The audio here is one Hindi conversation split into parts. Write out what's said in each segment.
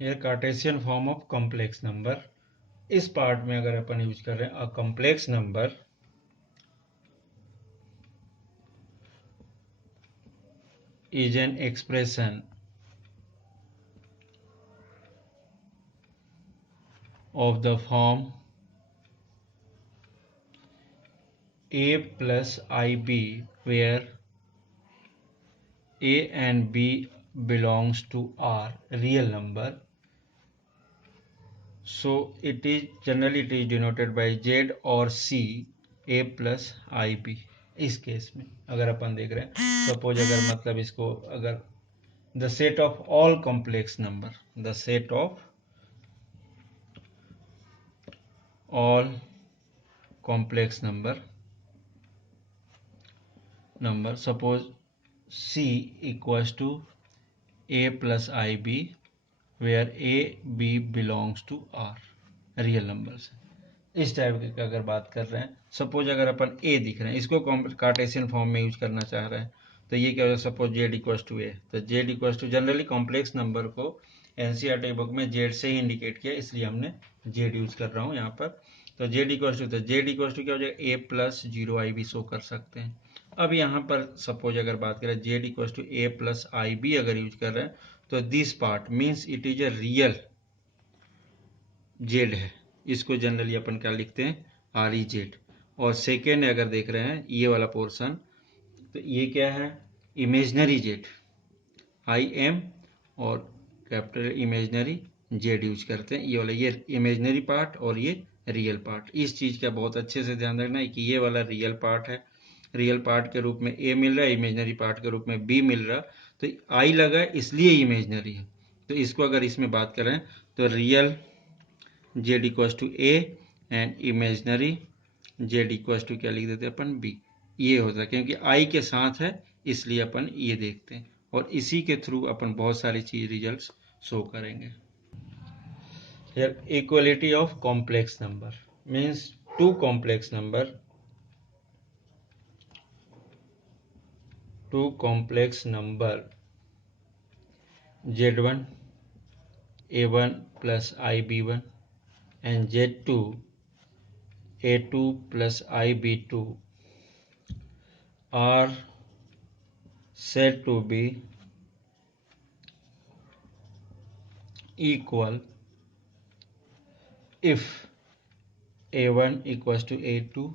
here Cartesian form of complex number. इस पार्ट में अगर अपन यूज कर रहे हैं a complex number is an expression of the form a plus ib where a and b belongs to R real number, so it is generally it is denoted by Z or C a plus ib। इस केस में अगर अपन देख रहे हैं सपोज अगर मतलब इसको अगर the set of all complex number, the set of all complex number suppose C equals to a plus ib where a b belongs to R real numbers. इस टाइप की अगर बात कर रहे हैं सपोज अगर अपन a दिख रहे हैं इसको कार्टेशियन फॉर्म में यूज करना चाह रहे हैं तो ये क्या होगा suppose z equals to A, तो z equals to generally complex number को एनसीईआरटी बुक में z से ही इंडिकेट किया इसलिए हमने z यूज कर रहा हूँ यहाँ पर। तो z इक्वल्स टू क्या हो जाएगा a प्लस 0 i भी शो कर सकते हैं। अब यहाँ पर सपोज अगर बात करें z equals to a plus I B अगर यूज कर रहे हैं तो this part means it is a real z है, इसको जनरली अपन क्या लिखते हैं आर ई जेड। और सेकेंड अगर देख रहे हैं ये वाला पोर्शन तो ये क्या है इमेजनरी जेड आई एम और कैपिटल इमेजनरी जेड यूज करते हैं ये वाला ये इमेजनरी पार्ट और ये रियल पार्ट। इस चीज का बहुत अच्छे से ध्यान रखना है कि ये वाला रियल पार्ट है, रियल पार्ट के रूप में ए मिल रहा है, इमेजनरी पार्ट के रूप में बी मिल रहा, तो आई लगा है इसलिए इमेजनरी है। तो इसको अगर इसमें बात करें तो real z equals to A and imaginary z equals to क्या लिख देते हैं अपन b। ये होता है क्योंकि i के साथ है इसलिए अपन ये देखते हैं और इसी के थ्रू अपन बहुत सारी चीज रिजल्ट्स शो करेंगे। Here equality of complex number means two complex number z1 a1 plus ib1 and z2 a2 plus ib2 are said to be equal if a1 equals to a2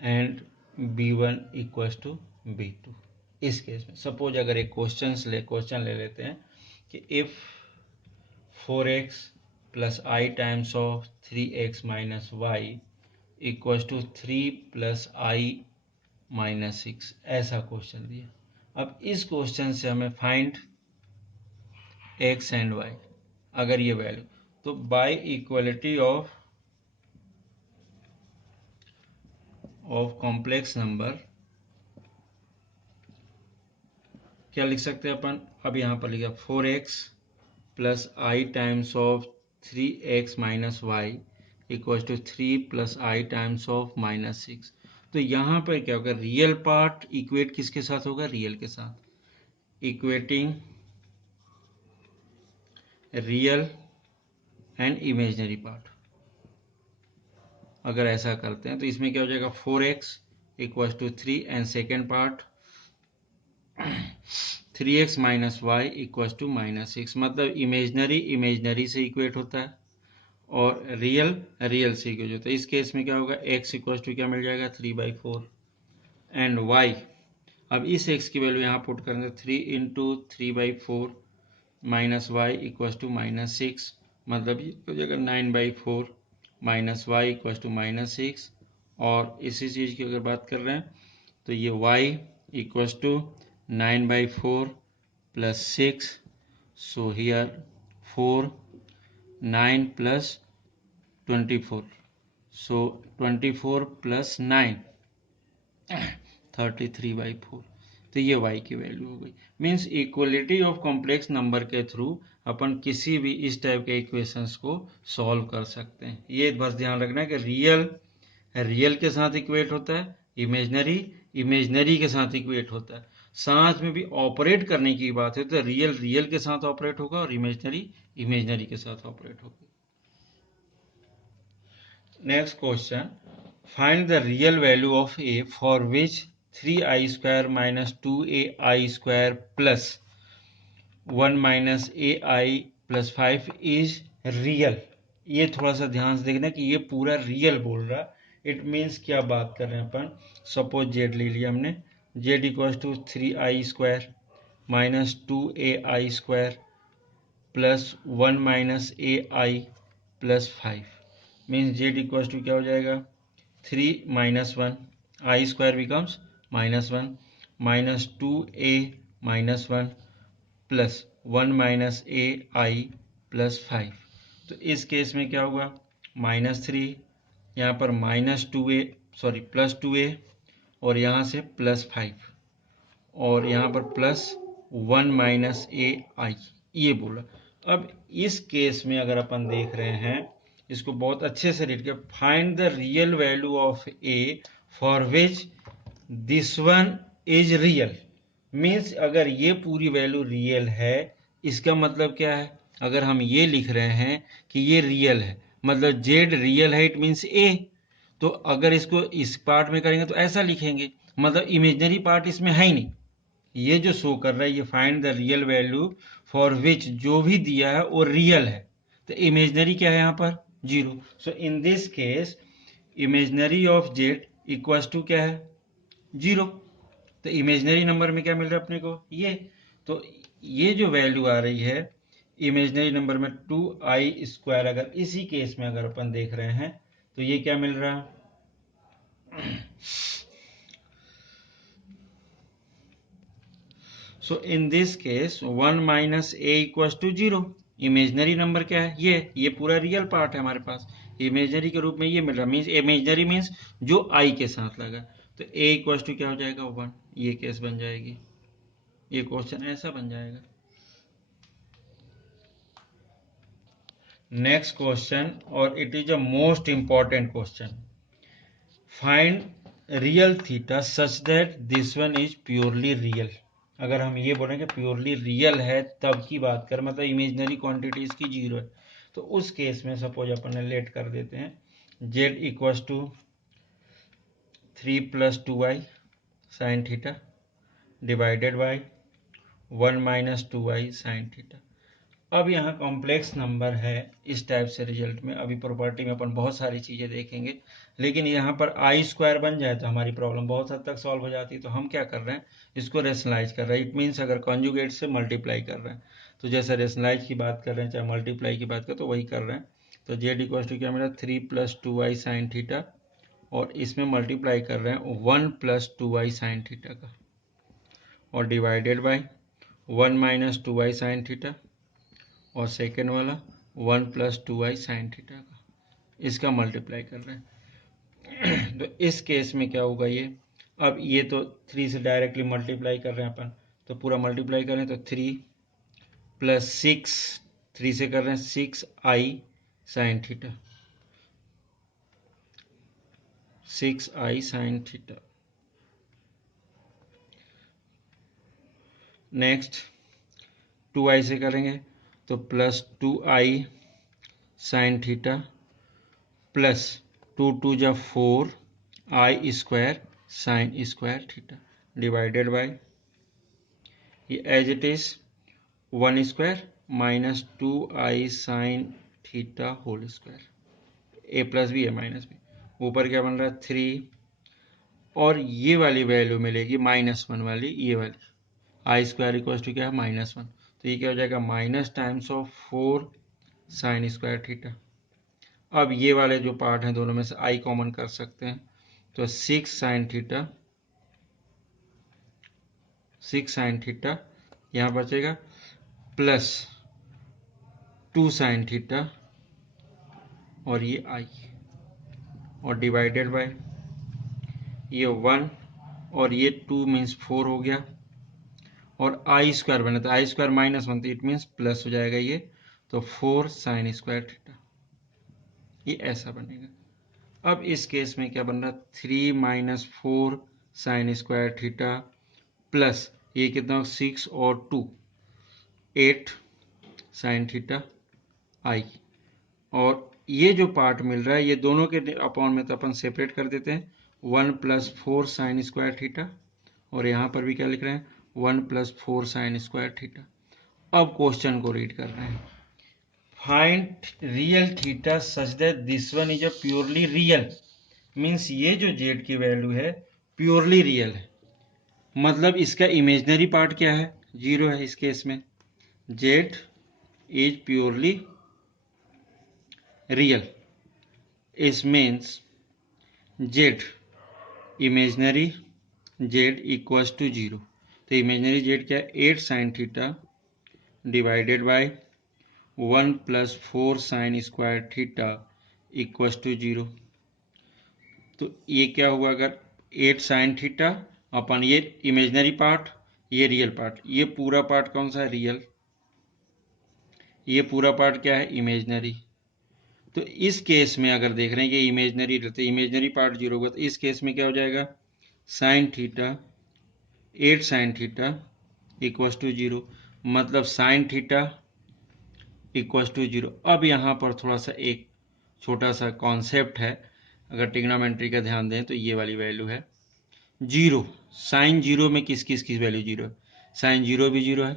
and b1 equals to b2। इस केस में सपोज अगर एक क्वेश्चन ले लेते हैं कि if 4x plus I times of 3x minus Y equals to 3 plus I minus 6, ऐसा क्वेश्चन दिया। अब इस क्वेश्चन से हमें फाइंड x एंड y, अगर ये वैल्यू तो bye equality of complex number क्या लिख सकते हैं अपन। अब यहाँ पर लिखा 4x plus I times of 3x minus Y equal to 3 plus I times of minus 6। तो यहाँ पर क्या होगा रियल पार्ट इक्वेट किसके साथ होगा रियल के साथ, equating real and imaginary part. अगर ऐसा करते हैं तो इसमें क्या हो जाएगा 4x equal to 3 and second part 3x minus Y equal to minus 6, मतलब इमेजनरी से इक्वेट होता है और रियल से इक्वेट होता है। इस केस में क्या होगा x इक्वल टू क्या मिल जाएगा 3/4 एंड y, अब इस x की वैल्यू यहाँ पुट करेंगे 3 into 3/4 minus Y equal to minus 6, मतलब ये हो जाएगा 9/4 minus Y equal to minus 6। और इसी चीज़ की अगर बात कर रहे हैं तो ये y equal to 9/4 plus 6, so here 4 9 plus 24, so 24 plus 9 33/4। तो ये y की वैल्यू हो गई। Means equality of complex number के थ्रू अपन किसी भी इस टाइप के इक्वेशंस को सॉल्व कर सकते हैं। ये बस ध्यान रखना है कि रियल के साथ इक्वेट होता है, इमेजनरी के साथ इक्वेट होता है। साथ में भी ऑपरेट करने की बात है तो रियल रियल के साथ ऑपरेट होगा और इमेजनरी इमेजनरी के साथ ऑपरेट होगा। Next question, find the real value of A for which 3i square minus 2ai square plus 1 minus ai plus 5 is real. ये थोड़ा सा ध्यान से देखना कि ये पूरा रियल बोल रहा है। इट मीन्स क्या बात कर रहे हैं अपन, सपोज जेड ले लिया हमने, Z equal to 3i square minus 2ai square plus 1 minus ai plus 5 means Z equal to क्या हो जाएगा 3 minus 1 i square becomes minus 1 minus 2a minus 1 plus 1 minus ai plus 5। तो इस केस में क्या होगा -3, यहाँ पर -2a सॉरी +2a और यहाँ से +5 और यहाँ पर +1 माइनस ai, ये बोला। अब इस केस में अगर अपन देख रहे हैं इसको बहुत अच्छे से रीड कर, find the real value of A for which this one is real. Means अगर ये पूरी वैल्यू रियल है इसका मतलब क्या है, अगर हम ये लिख रहे हैं कि ये रियल है मतलब जेड रियल है, इट मीन्स ए। तो अगर इसको इस पार्ट में करेंगे तो ऐसा लिखेंगे, मतलब इमेजनरी पार्ट इसमें है ही नहीं। ये जो शो कर रहा है ये find the real value for which, जो भी दिया है वो रियल है, तो इमेजनरी क्या है यहाँ पर 0। So in this case imaginary of Z equals to क्या है 0। तो इमेजनरी नंबर में क्या मिल रहा है अपने को ये, तो ये जो वैल्यू आ रही है इमेजनरी नंबर में 2i स्क्वायर, अगर इसी केस में अगर अपन देख रहे हैं तो ये क्या मिल रहा है so in this case 1 minus a equal to 0। Imaginary number क्या है ये पूरा रियल पार्ट है हमारे पास, इमेजनरी के रूप में ये मिल रहा है। मीन्स इमेजनरी मीन्स जो आई के साथ लगा, तो ए इक्वल टू क्या हो जाएगा 1, ये केस बन जाएगी, ये क्वेश्चन ऐसा बन जाएगा। नेक्स्ट क्वेश्चन, और it is a most important question, find real theta such that this one is purely real. अगर हम ये बोलें कि प्योरली रियल है तब की बात कर, मतलब इमेजनरी क्वांटिटी इसकी 0 है, तो उस केस में सपोज अपन लेट कर देते हैं Z equal to 3 + 2i sine theta divided by 1 minus 2i sine theta. अब यहाँ कॉम्प्लेक्स नंबर है इस टाइप से रिजल्ट में, अभी प्रॉपर्टी में अपन बहुत सारी चीज़ें देखेंगे, लेकिन यहाँ पर आई स्क्वायर बन जाए तो हमारी प्रॉब्लम बहुत हद तक सॉल्व हो जाती है। तो हम क्या कर रहे हैं इसको रेशनलाइज कर रहे हैं। इट मीन्स अगर कॉन्जुगेट से मल्टीप्लाई कर रहे हैं तो जैसे रेशनलाइज की बात कर रहे हैं चाहे मल्टीप्लाई की बात करें तो वही कर रहे हैं। तो जेड इक्वल टू क्या मिला 3 + 2i साइन थीटा, और इसमें मल्टीप्लाई कर रहे हैं 1 + 2i साइन थीटा का, और divided by 1 minus 2i sine theta, और सेकेंड वाला 1 + 2i साइन थीटा का, इसका मल्टीप्लाई कर रहे हैं। तो इस केस में क्या होगा ये, अब ये तो 3 से डायरेक्टली मल्टीप्लाई कर रहे हैं अपन, तो पूरा मल्टीप्लाई करें तो 3 + 6, 3 से कर रहे हैं 6i sine theta, 6i sine theta. Next 2i से करेंगे तो +2i sine theta plus 2 × 2 = 4i square sine square theta divided by ये as it is 1 square minus 2i sine theta whole square, a + b है -b, ऊपर क्या बन रहा है 3, और ये वाली वैल्यू मिलेगी -1 वाली, ये वाली आई स्क्वायर इक्वल टू क्या है -1, तो ये क्या हो जाएगा minus times of 4 sine square theta. अब ये वाले जो पार्ट हैं दोनों में से आई कॉमन कर सकते हैं, तो 6 साइन थीटा, 6 साइन थीटा यहाँ बचेगा प्लस 2 साइन थीटा, और ये आई, और डिवाइडेड बाय ये 1 और ये 2 मीन्स 4 हो गया, और आई स्क्वायर बना तो आई स्क्वायर -1 तो इट मीन्स प्लस हो जाएगा ये, तो 4 साइन स्क्वायर थीटा, ये ऐसा बनेगा। अब इस केस में क्या बन रहा है 3 - 4 साइन स्क्वायर थीटा प्लस ये कितना 6 और 2 8 साइन थीटा आई। और ये जो पार्ट मिल रहा है ये दोनों के अपॉन में तो अपन सेपरेट कर देते हैं 1 + 4 साइन स्क्वायर थीटा और यहाँ पर भी क्या लिख रहे हैं 1 + 4 साइन स्क्वायर थीटा। अब क्वेश्चन को रीड कर रहे हैं find real theta such that this one is a purely real. Means ये जो जेड की वैल्यू है प्योरली रियल है, मतलब इसका इमेजनरी पार्ट क्या है 0 है। इस केस में Z is purely real, this means Z imaginary Z equals to 0। तो इमेजनरी जेड क्या है 8 sine theta divided by 1 + 4 sine square theta equals to 0। तो ये क्या हुआ अगर 8 साइन थीटा अपन ये इमेजनरी पार्ट ये रियल पार्ट, ये पूरा पार्ट कौन सा है रियल, ये पूरा पार्ट क्या है इमेजनरी। तो इस केस में अगर देख रहे हैं कि इमेजनरी रहते इमेजनरी पार्ट 0 होगा, तो इस केस में क्या हो जाएगा sine theta 8 sine theta equals to 0, मतलब साइन थीटा इक्वल्स टू 0। अब यहाँ पर थोड़ा सा एक छोटा सा कॉन्सेप्ट है, अगर ट्रिग्नोमेट्री का ध्यान दें तो ये वाली वैल्यू है 0। साइन 0 में किस किस की वैल्यू 0 है, साइन 0 भी 0 है,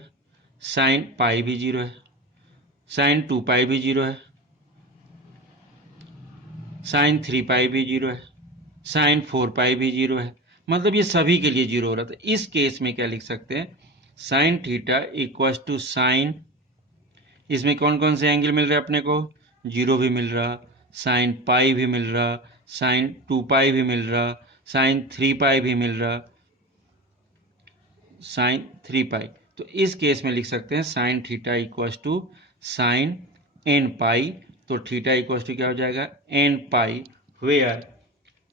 साइन पाई भी 0 है, साइन 2 पाई भी 0 है, साइन 3 पाई भी 0 है, साइन 4 पाई भी 0 है, मतलब ये सभी के लिए 0 हो रहा था। इस केस में क्या लिख सकते हैं sine theta equals to sine, इसमें कौन कौन से एंगल मिल रहे हैं अपने को 0 भी मिल रहा, साइन पाई भी मिल रहा, साइन 2 पाई भी मिल रहा, साइन 3 पाई भी मिल रहा, साइन 3 पाई। तो इस केस में लिख सकते हैं sine theta equals to sine n pi. तो थीटा इक्वल्स टू क्या हो जाएगा n pi, where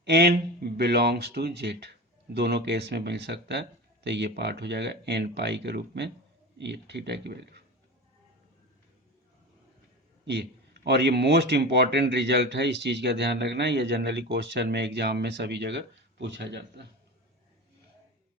n belongs to Z. दोनों केस में मिल सकता है, तो ये पार्ट हो जाएगा एन पाई के रूप में ये थीटा की वैल्यू ये। और ये मोस्ट इंपॉर्टेंट रिजल्ट है, इस चीज़ का ध्यान रखना, ये जनरली क्वेश्चन में एग्जाम में सभी जगह पूछा जाता है।